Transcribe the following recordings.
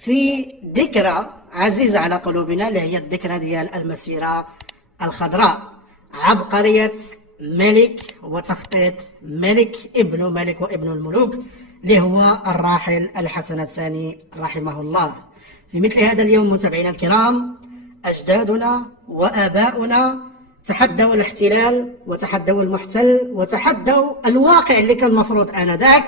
في ذكرى عزيزة على قلوبنا، اللي هي الذكرى ديال المسيرة الخضراء، عبقرية ملك وتخطيط ملك ابن ملك وابن الملوك اللي هو الراحل الحسن الثاني رحمه الله. في مثل هذا اليوم متابعينا الكرام، أجدادنا وآباؤنا تحدوا الاحتلال وتحدوا المحتل وتحدوا الواقع اللي كان المفروض آنذاك،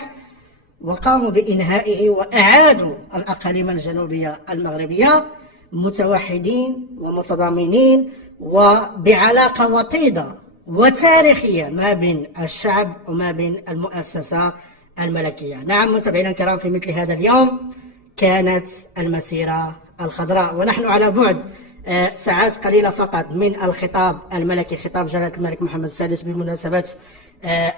وقاموا بإنهائه وأعادوا الأقاليم الجنوبية المغربية متوحدين ومتضامنين وبعلاقة وطيدة وتاريخية ما بين الشعب وما بين المؤسسة الملكية. نعم متابعينا الكرام، في مثل هذا اليوم كانت المسيرة الخضراء، ونحن على بعد ساعات قليلة فقط من الخطاب الملكي، خطاب جلالة الملك محمد السادس بمناسبة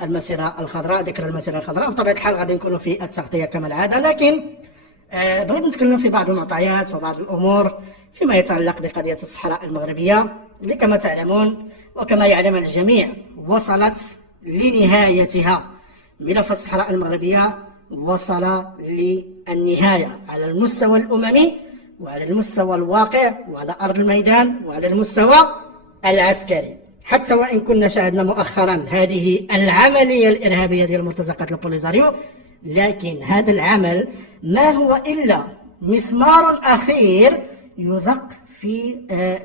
المسيرة الخضراء، ذكرى المسيرة الخضراء. بطبيعة الحال غادي نكونوا في التغطية كما العادة، لكن بغيت نتكلم في بعض المعطيات وبعض الأمور فيما يتعلق بقضية الصحراء المغربية، اللي كما تعلمون وكما يعلم الجميع وصلت لنهايتها. ملف الصحراء المغربية وصل للنهاية على المستوى الأممي وعلى المستوى الواقع وعلى أرض الميدان وعلى المستوى العسكري. حتى وإن كنا شاهدنا مؤخرا هذه العملية الإرهابية ديال مرتزقة البوليزاريو، لكن هذا العمل ما هو إلا مسمار أخير يدق في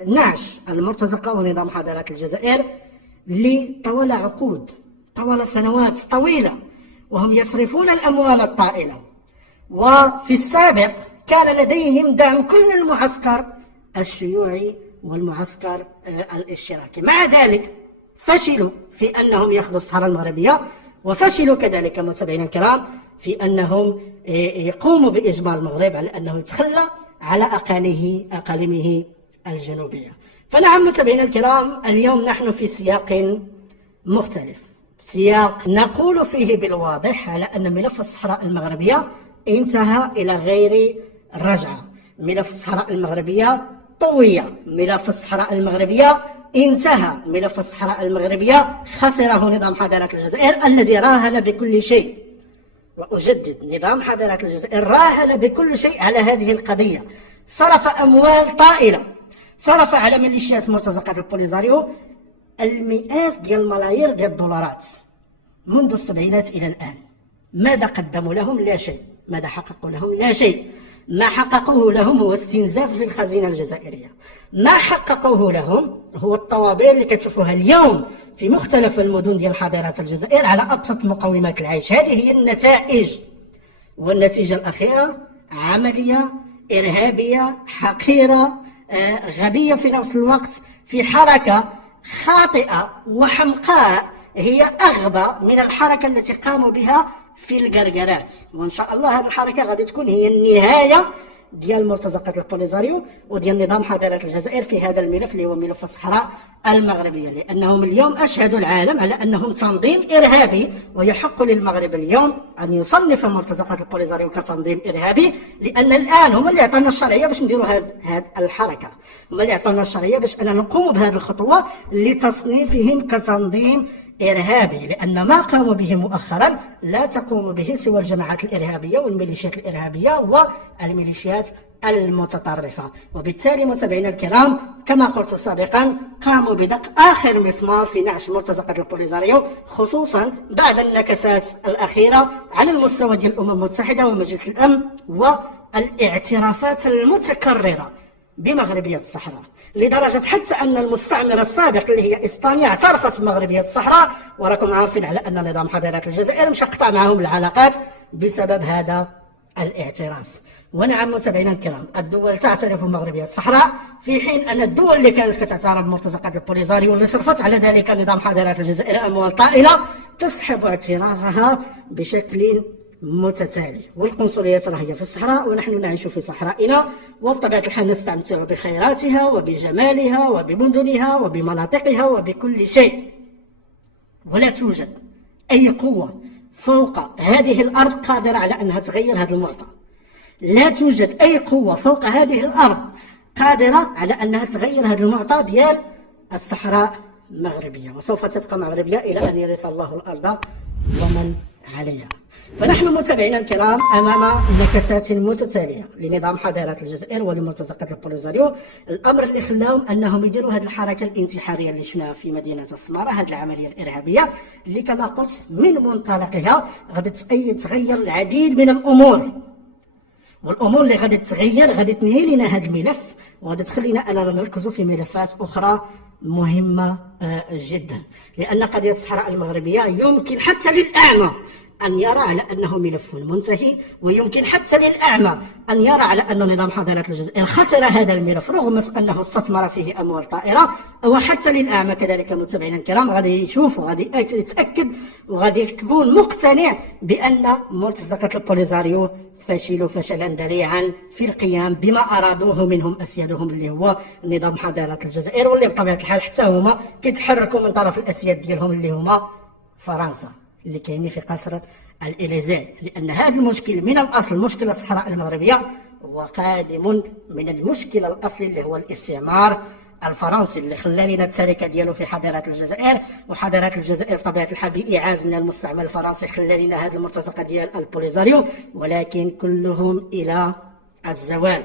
نعش المرتزقة ونظام حضارات الجزائر لطوال عقود، طوال سنوات طويلة، وهم يصرفون الأموال الطائلة. وفي السابق كان لديهم دعم كل المعسكر الشيوعي والمعسكر الاشتراكي، مع ذلك فشلوا في أنهم يأخذوا الصحراء المغربية، وفشلوا كذلك متابعينا الكرام في أنهم يقوموا بإجبار المغرب على أنه يتخلى على أقاليمه الجنوبية. فنعم متابعينا الكرام، اليوم نحن في سياق مختلف، سياق نقول فيه بالواضح على أن ملف الصحراء المغربية انتهى إلى غير رجعة. ملف الصحراء المغربية طوي، ملف الصحراء المغربية انتهى، ملف الصحراء المغربية خسره نظام حضارات الجزائر الذي راهن بكل شيء. وأجدد، نظام حضارات الجزائر راهن بكل شيء على هذه القضية، صرف أموال طائلة، صرف على ميليشيات مرتزقة البوليزاريو المئات ديال الملايير ديال الدولارات منذ السبعينات إلى الآن. ماذا قدموا لهم؟ لا شيء. ماذا حققوا لهم؟ لا شيء. ما حققوه لهم هو استنزاف للخزينة الجزائرية. ما حققوه لهم هو الطوابير اللي كتشوفوها اليوم في مختلف المدن ديال حضارات الجزائر على أبسط مقومات العيش. هذه هي النتائج، والنتيجة الأخيرة عملية إرهابية حقيرة غبية في نفس الوقت، في حركة خاطئة وحمقاء هي أغبى من الحركة التي قاموا بها في القرقرات. وإن شاء الله هذه الحركة غادي تكون هي النهاية ديال مرتزقة البوليزاريو وديال نظام حضارات الجزائر في هذا الملف اللي هو ملف الصحراء المغربية، لأنهم اليوم أشهدوا العالم على أنهم تنظيم إرهابي، ويحق للمغرب اليوم أن يصنف مرتزقة البوليزاريو كتنظيم إرهابي، لأن الآن هم اللي يعطونا الشرعية باش نديروا هذه الحركة، هم اللي يعطونا الشرعية باش أننا نقوم بهذه الخطوة لتصنيفهم كتنظيم إرهابي، لأن ما قاموا به مؤخرا لا تقوم به سوى الجماعات الإرهابية والميليشيات الإرهابية والميليشيات المتطرفة. وبالتالي متابعينا الكرام، كما قلت سابقا، قاموا بدق آخر مسمار في نعش مرتزقة البوليزاريو، خصوصا بعد النكسات الأخيرة على المستوى ديال الأمم المتحدة ومجلس الأمن والاعترافات المتكررة بمغربية الصحراء، لدرجة حتى أن المستعمرة السابق اللي هي إسبانيا اعترفت بمغربية الصحراء، وراكم عارفين على أن نظام حضارات الجزائر مش قطع معهم العلاقات بسبب هذا الاعتراف. ونعم متابعينا الكرام، الدول تعترف بمغربية الصحراء، في حين أن الدول اللي كانت كتعترف بمرتزقة البوليزاريو واللي صرفت على ذلك نظام حضارات الجزائر أموال طائلة تسحب اعترافها بشكل متتالي. والقنصليات راهي في الصحراء ونحن نعيش في صحرائنا، وبطبيعة الحال نستمتع بخيراتها وبجمالها وبمدنها وبمناطقها وبكل شيء، ولا توجد أي قوة فوق هذه الأرض قادرة على أنها تغير هذا المعطى. لا توجد أي قوة فوق هذه الأرض قادرة على أنها تغير هذا المعطى ديال الصحراء مغربية، وسوف تبقى مغربية إلى أن يرث الله الأرض ومن عليها. فنحن متابعينا الكرام أمام نكسات متتالية لنظام حضارة الجزائر ولمرتزقة البوليزاريو. الأمر اللي خلاهم أنهم يديروا هذه الحركة الانتحارية اللي شفناها في مدينة السمارة، هذه العملية الإرهابية اللي كما قلت من منطلقها غادي تغير العديد من الأمور، والأمور اللي غادي تغير غادي تنهي لنا هذا الملف وغادي تخلينا أننا نركزوا في ملفات أخرى مهمة جدا. لأن قضية الصحراء المغربية يمكن حتى للأعمى أن يرى على أنه ملف منتهي، ويمكن حتى للأعمى أن يرى على أن نظام حضارة الجزائر خسر هذا الملف رغم أنه استثمر فيه أموال طائرة. وحتى للأعمى كذلك متابعينا الكرام غادي يشوف وغادي يتأكد وغادي يكون مقتنع بأن مرتزقة البوليزاريو فشلوا فشلا ذريعا في القيام بما أرادوه منهم أسيادهم اللي هو نظام حضارة الجزائر، واللي بطبيعة الحال حتى هما كيتحركوا من طرف الأسياد ديالهم اللي هما فرنسا اللي كاينين في قصر الإليزيه. لأن هذا المشكل من الأصل مشكل الصحراء المغربية هو قادم من المشكل الأصلي اللي هو الاستعمار الفرنسي اللي خلى لنا التركه ديالو في حضاره الجزائر. وحضاره الجزائر بطبيعه الحال باعاز من المستعمر الفرنسي خلى لنا هذه المرتزقه ديال البوليزاريو، ولكن كلهم الى الزوال.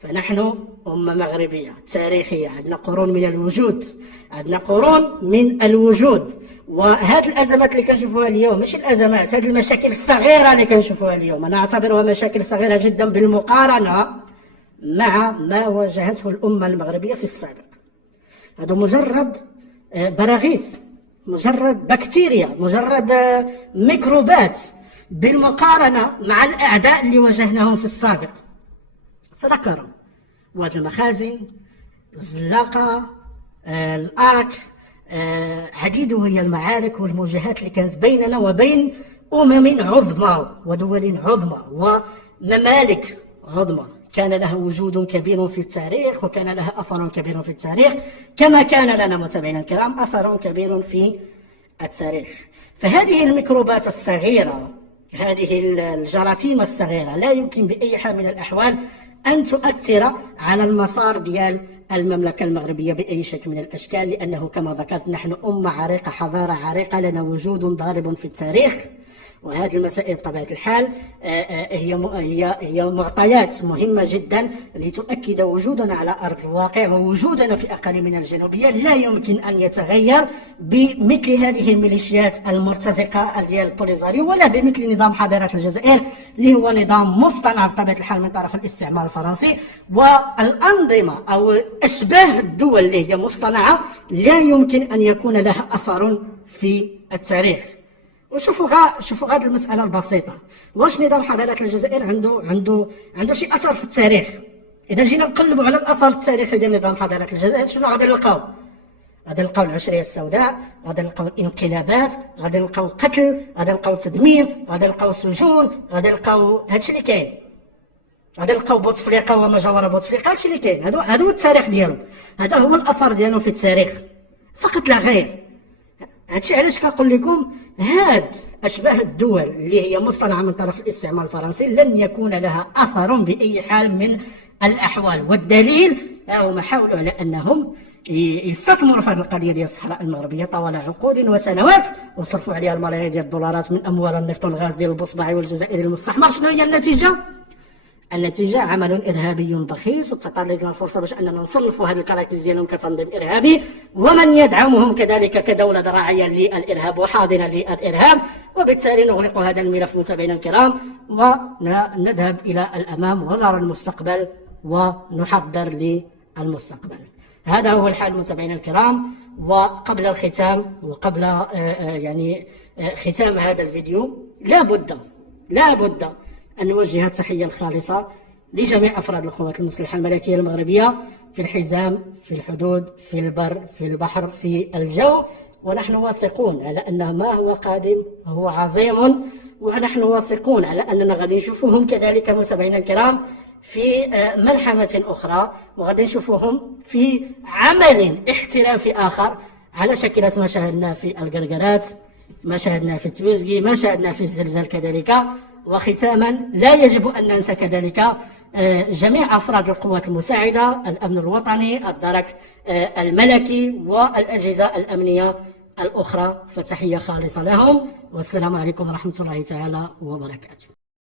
فنحن أمة مغربية تاريخية، عندنا قرون من الوجود، عندنا قرون من الوجود. وهذه الأزمات اللي كنشوفوها اليوم ماشي الأزمات، هذه المشاكل الصغيرة اللي كنشوفوها اليوم أنا أعتبرها مشاكل صغيرة جدا بالمقارنة مع ما واجهته الأمة المغربية في السابق. هذا مجرد براغيث، مجرد بكتيريا، مجرد ميكروبات بالمقارنة مع الأعداء اللي واجهناهم في السابق. تذكروا واد المخازن، الزلاقة، الأرك، عديد هي المعارك والمواجهات اللي كانت بيننا وبين أمم عظمى ودول عظمى وممالك عظمى كان لها وجود كبير في التاريخ وكان لها أثر كبير في التاريخ، كما كان لنا متابعينا الكرام أثر كبير في التاريخ. فهذه الميكروبات الصغيرة، هذه الجراثيم الصغيرة لا يمكن بأي حال من الأحوال أن تؤثر على المسار ديال المملكة المغربية بأي شكل من الأشكال، لأنه كما ذكرت نحن أمة عريقة، حضارة عريقة، لنا وجود ضارب في التاريخ. وهذه المسائل بطبيعة الحال هي معطيات مهمة جدا لتؤكد وجودنا على أرض الواقع، ووجودنا في أقاليمنا الجنوبية لا يمكن أن يتغير بمثل هذه الميليشيات المرتزقة ديال البوليزاريو، ولا بمثل نظام حضارة الجزائر اللي هو نظام مصطنع بطبيعة الحال من طرف الاستعمار الفرنسي. والأنظمة أو أشباه الدول اللي هي مصطنعة لا يمكن أن يكون لها أثر في التاريخ. وشوفوا هذه المسألة البسيطة، واش نظام حضارة الجزائر عنده شي أثر في التاريخ؟ إذا جينا نقلبوا على الأثر التاريخي ديال نظام حضارة الجزائر شنو غادي نلقاو؟ غادي نلقاو العشرية السوداء، غادي نلقاو الانقلابات، غادي نلقاو قتل، غادي نلقاو تدمير، غادي نلقاو سجون، غادي نلقاو هادشي اللي كاين، غادي نلقاو بوتفليقة وما جاور بوتفليقة، هادشي اللي كاين. هذا هو التاريخ ديالو، هذا هو الأثر ديالو في التاريخ فقط لا غير. هادشي علاش كنقول لكم هاد أشباه الدول اللي هي مصطنعة من طرف الاستعمار الفرنسي لن يكون لها أثر بأي حال من الأحوال. والدليل هما حاولوا على أنهم يستثمروا في هذه القضية ديال الصحراء المغربية طوال عقود وسنوات، وصرفوا عليها الملايين ديال الدولارات من أموال النفط والغاز ديال البصبعي والجزائري المستحمر. شنو هي النتيجة؟ النتيجة عمل إرهابي بخيس، وتعطى لنا الفرصة باش أننا نصنفوا هذه الكراكيز ديالهم كتنظيم إرهابي ومن يدعمهم كذلك كدولة ذراعية للإرهاب وحاضنة للإرهاب. وبالتالي نغلق هذا الملف متابعينا الكرام ونذهب إلى الأمام ونرى المستقبل ونحضر للمستقبل. هذا هو الحال متابعينا الكرام. وقبل الختام وقبل ختام هذا الفيديو لا بد أن نوجه التحية الخالصة لجميع أفراد القوات المسلحة الملكية المغربية في الحزام، في الحدود، في البر، في البحر، في الجو. ونحن واثقون على أن ما هو قادم هو عظيم، ونحن واثقون على أننا غادي نشوفوهم كذلك متابعينا الكرام في ملحمة أخرى، وغادي نشوفوهم في عمل احترافي آخر على شكل ما شاهدنا في القرقرات، ما شاهدنا في التويزقي، ما شاهدنا في الزلزال كذلك. وختاما لا يجب أن ننسى كذلك جميع أفراد القوات المساعدة، الأمن الوطني، الدرك الملكي والأجهزة الأمنية الأخرى، فتحية خالصة لهم، والسلام عليكم ورحمة الله تعالى وبركاته.